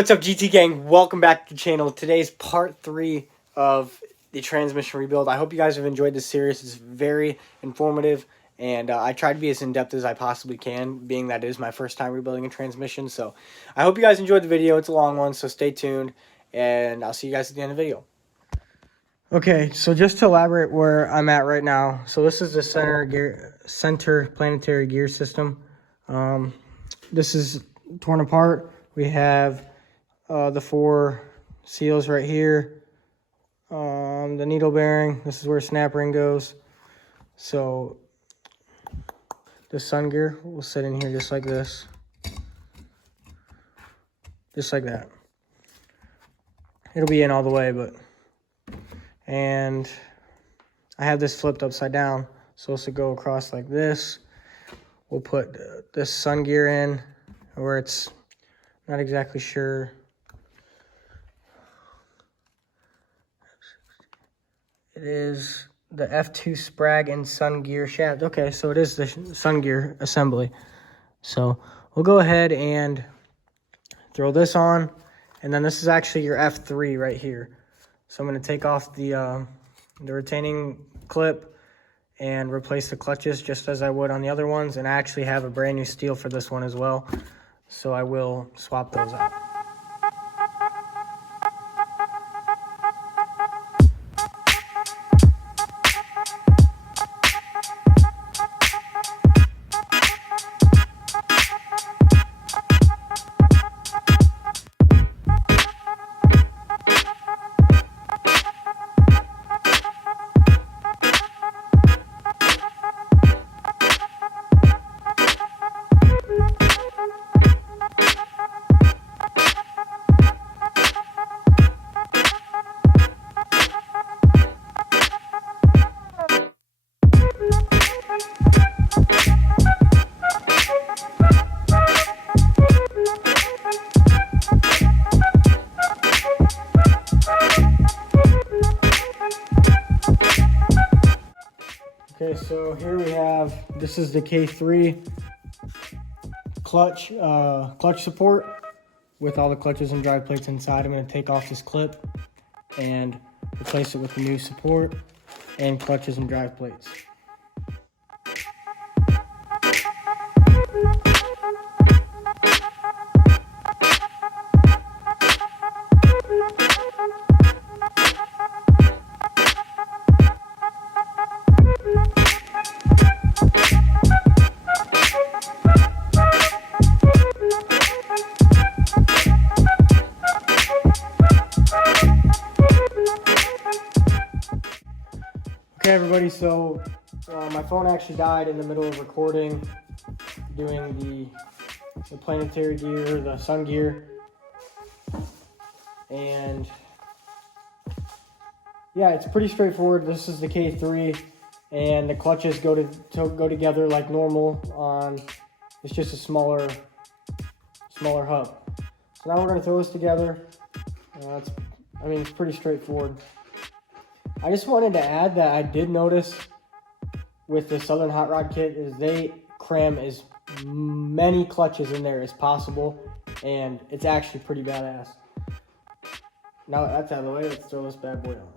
What's up, GT gang? Welcome back to the channel. Today's part 3 of the transmission rebuild. I hope you guys have enjoyed this series. It's very informative, and I try to be as in-depth as I possibly can, being that it is my first time rebuilding a transmission. So I hope you guys enjoyed the video. It's a long one, so stay tuned, and I'll see you guys at the end of the video. Okay, so just to elaborate where I'm at right now. So this is the center planetary gear system. This is torn apart. We have the 4 seals right here, the needle bearing. This is where snap ring goes. So the sun gear will sit in here just like this, just like that. It'll be in all the way, and I have this flipped upside down, so it's to go across like this. We'll put this sun gear in where it's not exactly sure. It is the F2 Sprag and sun gear shaft. Okay, so it is the sun gear assembly. So we'll go ahead and throw this on, and then this is actually your F3 right here. So I'm going to take off the retaining clip and replace the clutches just as I would on the other ones. And I actually have a brand new steel for this one as well, so I will swap those out. Okay, so here we have, this is the K3 clutch support with all the clutches and drive plates inside. I'm going to take off this clip and replace it with the new support and clutches and drive plates. Okay, everybody, so my phone actually died in the middle of recording, doing the planetary gear, the sun gear, and yeah, it's pretty straightforward. This is the K3, and the clutches go together like normal on, it's just a smaller hub. So now we're going to throw this together. It's pretty straightforward. I just wanted to add that I did notice with the Southern Hot Rod kit is they cram as many clutches in there as possible, and it's actually pretty badass. Now that that's out of the way, let's throw this bad boy on.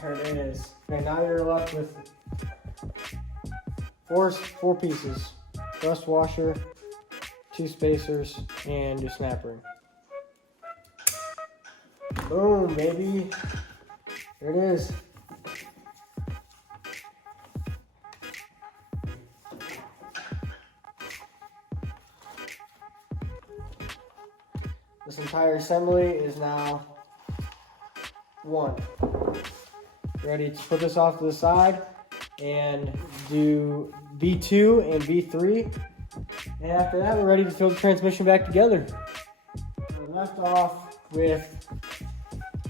There it is. Okay, now you're left with four pieces: thrust washer, 2 spacers, and your snap ring. Boom, baby. There it is. This entire assembly is now one. Ready to put this off to the side and do B2 and B3. And after that, we're ready to throw the transmission back together. We left off with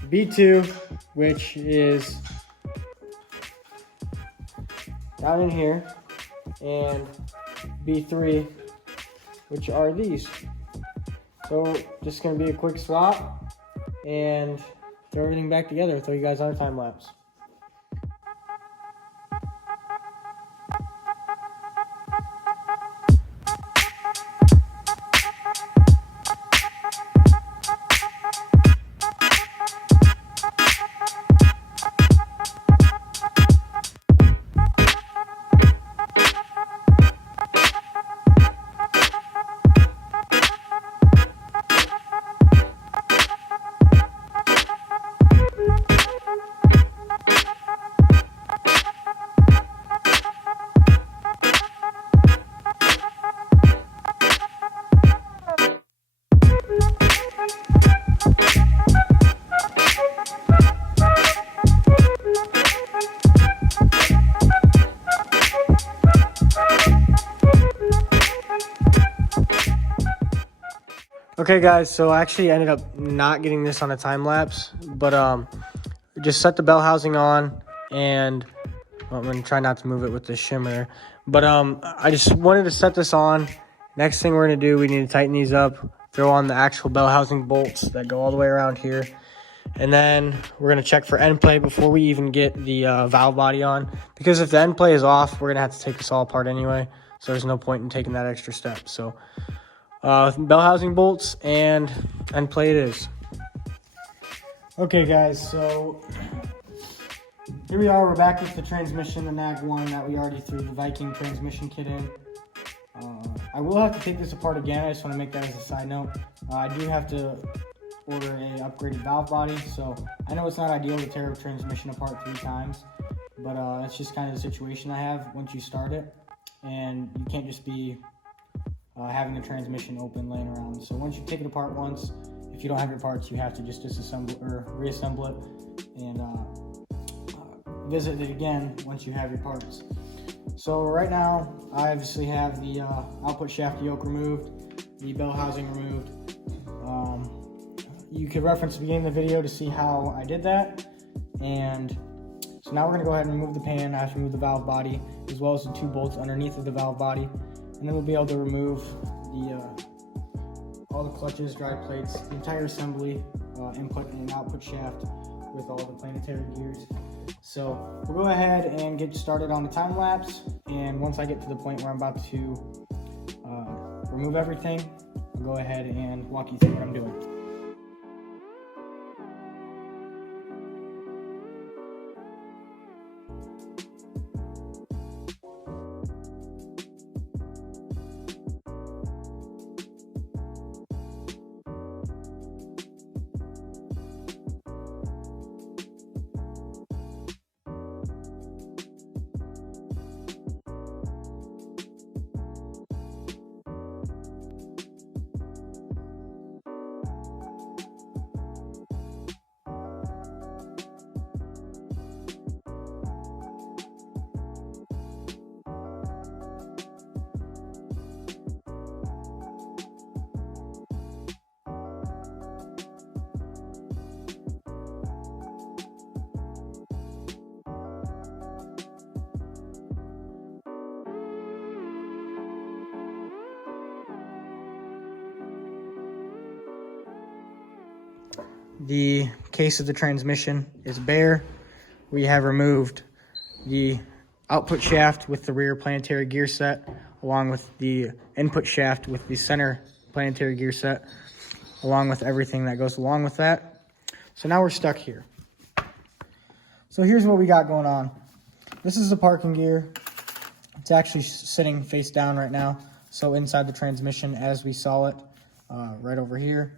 B2, which is down in here, and B3, which are these. So just gonna be a quick swap and throw everything back together, throw you guys on a time lapse. Okay guys, so I actually ended up not getting this on a time lapse, but just set the bell housing on, and I'm gonna try not to move it with the shimmer. But I just wanted to set this on. Next thing we're gonna do, we need to tighten these up, throw on the actual bell housing bolts that go all the way around here, and then we're gonna check for end play before we even get the valve body on. Because if the end play is off, we're gonna have to take this all apart anyway. So there's no point in taking that extra step. So bell housing bolts and end play it is. Okay guys, so here we are, we're back with the transmission, the NAG1 that we already threw the Viking transmission kit in. I will have to take this apart again, I just want to make that as a side note. I do have to order a upgraded valve body, so I know it's not ideal to tear a transmission apart 3 times, but that's just kind of the situation I have once you start it, and you can't just be having the transmission open laying around. So once you take it apart once, if you don't have your parts, you have to just disassemble or reassemble it and visit it again once you have your parts. So right now, I obviously have the output shaft yoke removed, the bell housing removed. You could reference the beginning of the video to see how I did that. And so now we're gonna go ahead and remove the pan. I have to remove the valve body, as well as the 2 bolts underneath of the valve body. And then we'll be able to remove the all the clutches, drive plates, the entire assembly, input and output shaft with all the planetary gears. So we'll go ahead and get started on the time lapse. And once I get to the point where I'm about to remove everything, I'll go ahead and walk you through what I'm doing. The case of the transmission is bare. We have removed the output shaft with the rear planetary gear set, along with the input shaft with the center planetary gear set, along with everything that goes along with that. So now we're stuck here. So here's what we got going on. This is the parking gear. It's actually sitting face down right now. So inside the transmission as we saw it right over here,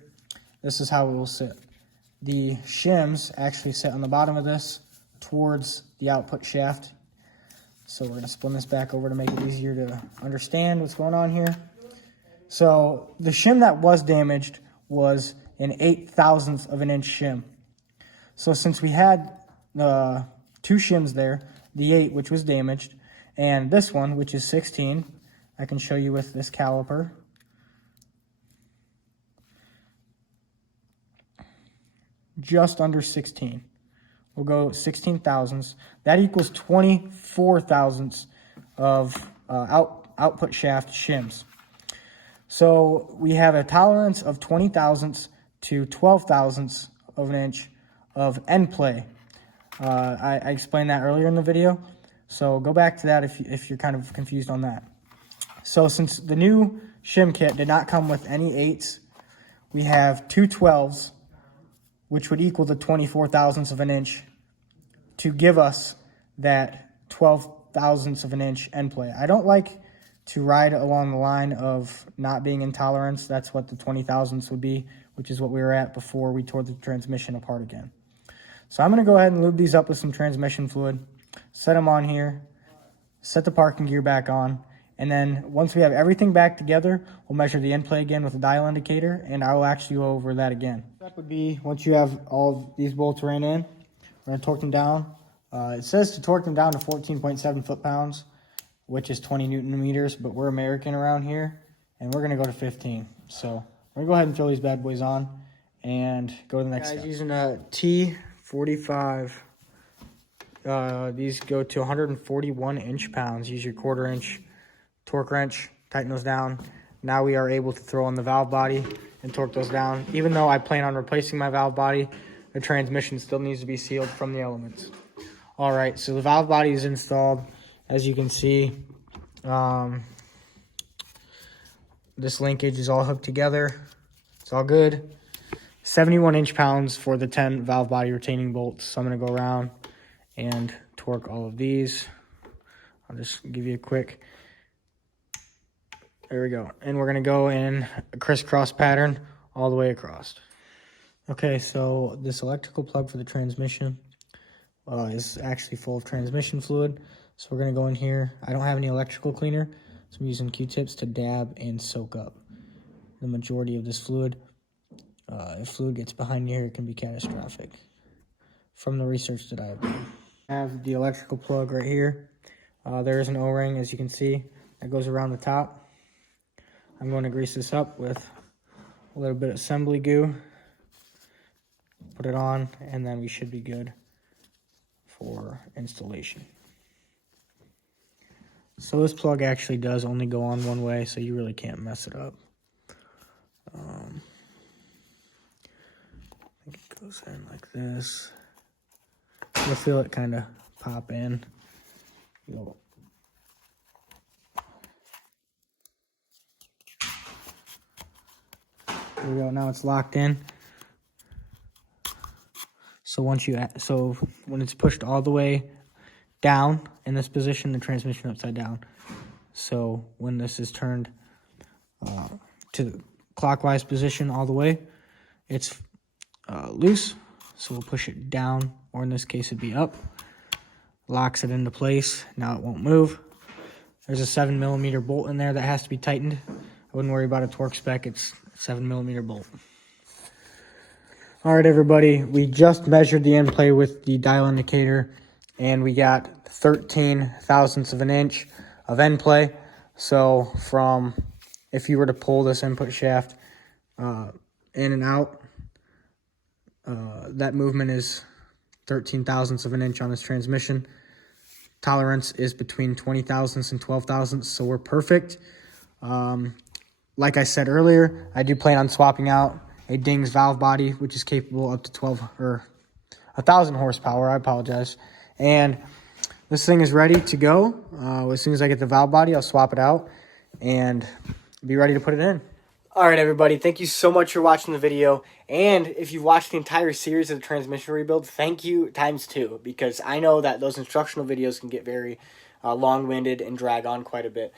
this is how it will sit. The shims actually sit on the bottom of this towards the output shaft. So we're going to spin this back over to make it easier to understand what's going on here. So the shim that was damaged was an 0.008 of an inch shim. So since we had the 2 shims there, the 8 which was damaged, and this one which is 16, I can show you with this caliper. Just under 16. We'll go 16 thousandths. That equals 24 thousandths of output shaft shims. So we have a tolerance of 20 thousandths to 12 thousandths of an inch of end play. I explained that earlier in the video, so go back to that if you're kind of confused on that. So since the new shim kit did not come with any 8s, we have two 12s, which would equal the 24 thousandths of an inch to give us that 12 thousandths of an inch end play. I don't like to ride along the line of not being in tolerance. That's what the 20 thousandths would be, which is what we were at before we tore the transmission apart again. So I'm going to go ahead and lube these up with some transmission fluid, set them on here, set the parking gear back on, and then once we have everything back together, we'll measure the end play again with a dial indicator, and I will actually go over that again. That would be, once you have all of these bolts ran in, we're going to torque them down. It says to torque them down to 14.7 foot-pounds, which is 20 Newton meters, but we're American around here, and we're going to go to 15. So we're going to go ahead and throw these bad boys on and go to the next step. Using a T45. These go to 141 inch-pounds. Use your 1/4 inch torque wrench, tighten those down. Now we are able to throw on the valve body and torque those down. Even though I plan on replacing my valve body, the transmission still needs to be sealed from the elements. All right, so the valve body is installed. As you can see, this linkage is all hooked together. It's all good. 71 inch-pounds for the 10 valve body retaining bolts. So I'm going to go around and torque all of these. I'll just give you a quick. There we go. And we're going to go in a crisscross pattern all the way across. Okay, so this electrical plug for the transmission is actually full of transmission fluid. So we're going to go in here. I don't have any electrical cleaner, so I'm using Q-tips to dab and soak up the majority of this fluid. If fluid gets behind here, it can be catastrophic from the research that I have done. I have the electrical plug right here. There is an O-ring, as you can see, that goes around the top. I'm going to grease this up with a little bit of assembly goo. Put it on, and then we should be good for installation. So this plug actually does only go on one way, so you really can't mess it up. I think it goes in like this. You'll feel it kind of pop in. There we go. Now it's locked in. So when it's pushed all the way down in this position, the transmission upside down. So when this is turned to the clockwise position all the way, it's loose. So we'll push it down, or in this case it'd be up. Locks it into place. Now it won't move. There's a 7mm bolt in there that has to be tightened. I wouldn't worry about a torque spec. It's a 7mm bolt. All right, everybody. We just measured the end play with the dial indicator, and we got 13 thousandths of an inch of end play. So if you were to pull this input shaft in and out, that movement is 13 thousandths of an inch on this transmission. Tolerance is between 20 thousandths and 12 thousandths, so we're perfect. Like I said earlier, I do plan on swapping out a Dings valve body, which is capable up to 1,000 horsepower. I apologize. And this thing is ready to go. As soon as I get the valve body, I'll swap it out and be ready to put it in. All right, everybody. Thank you so much for watching the video. And if you've watched the entire series of the transmission rebuild, thank you ×2, because I know that those instructional videos can get very long-winded and drag on quite a bit.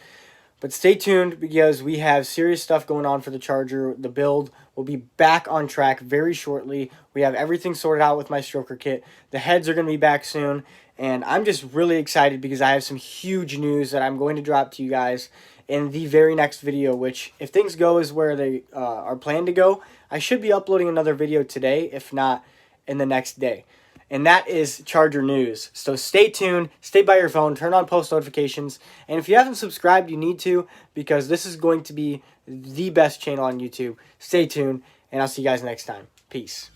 But stay tuned, because we have serious stuff going on for the Charger. The build will be back on track very shortly. We have everything sorted out with my stroker kit. The heads are going to be back soon. And I'm just really excited because I have some huge news that I'm going to drop to you guys in the very next video, which, if things go as where they are planned to go, I should be uploading another video today, if not in the next day. And that is Charger news. So stay tuned, stay by your phone, turn on post notifications. And if you haven't subscribed, you need to, because this is going to be the best channel on YouTube. Stay tuned, and I'll see you guys next time. Peace.